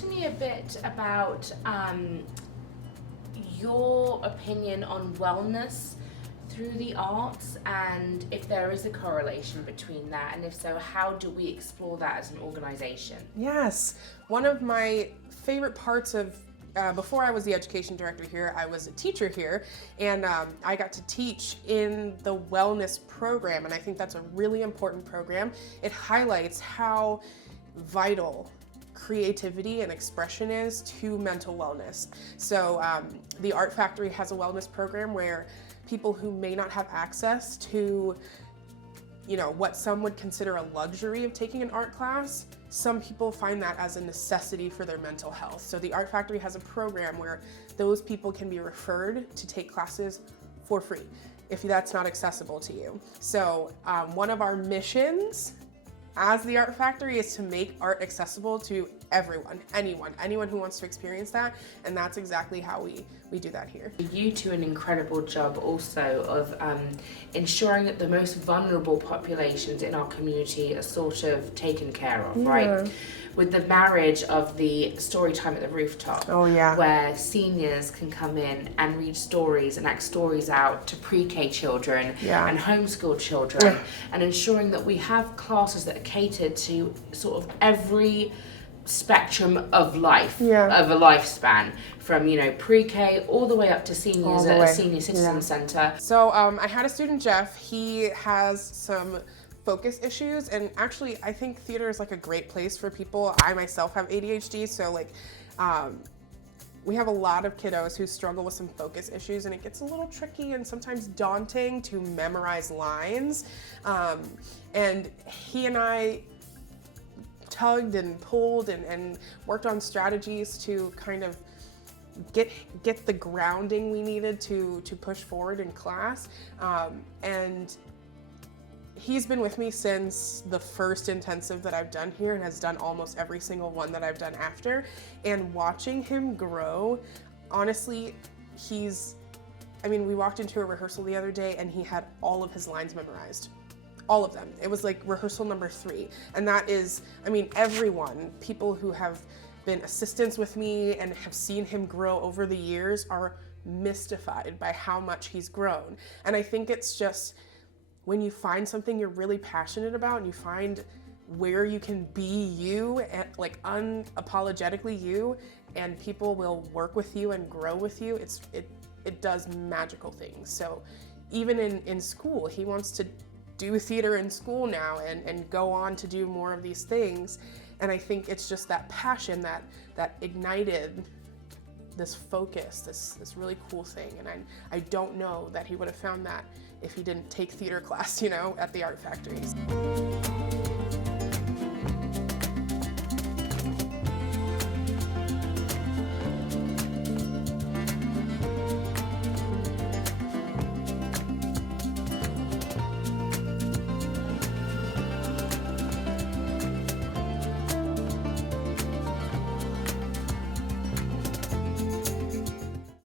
to me a bit about your opinion on wellness through the arts, and if there is a correlation between that, and if so, how do we explore that as an organization? Yes, one of my favorite parts of before I was the education director here, I was a teacher here, and I got to teach in the wellness program, and I think that's a really important program. It highlights how vital creativity and expression is to mental wellness. So the ARTfactory has a wellness program where people who may not have access to, what some would consider a luxury of taking an art class, some people find that as a necessity for their mental health. So the ARTfactory has a program where those people can be referred to take classes for free if that's not accessible to you. So one of our missions as the ARTfactory is to make art accessible to everyone, anyone who wants to experience that, and that's exactly how we do that here. You do an incredible job also of ensuring that the most vulnerable populations in our community are sort of taken care of, right? With the marriage of the story time at the rooftop, where seniors can come in and read stories and act stories out to pre-K children and homeschool children, and ensuring that we have classes that are catered to sort of every spectrum of life, of a lifespan, from pre-K all the way up to seniors at a senior citizen center. So I had a student, Jeff. He has some focus issues, and actually I think theater is like a great place for people. I myself have ADHD, so we have a lot of kiddos who struggle with some focus issues, and it gets a little tricky and sometimes daunting to memorize lines. And he and I tugged and pulled and worked on strategies to kind of get the grounding we needed to push forward in class. And he's been with me since the first intensive that I've done here and has done almost every single one that I've done after. And watching him grow, honestly, we walked into a rehearsal the other day and he had all of his lines memorized. All of them. It was like rehearsal number 3. And that is, everyone, people who have been assistants with me and have seen him grow over the years are mystified by how much he's grown. And I think it's just when you find something you're really passionate about and you find where you can be you and unapologetically you, and people will work with you and grow with you, it does magical things. So even in school, he wants to do theater in school now and go on to do more of these things. And I think it's just that passion that ignited this focus, this really cool thing. And I don't know that he would have found that if he didn't take theater class, at the ARTfactory.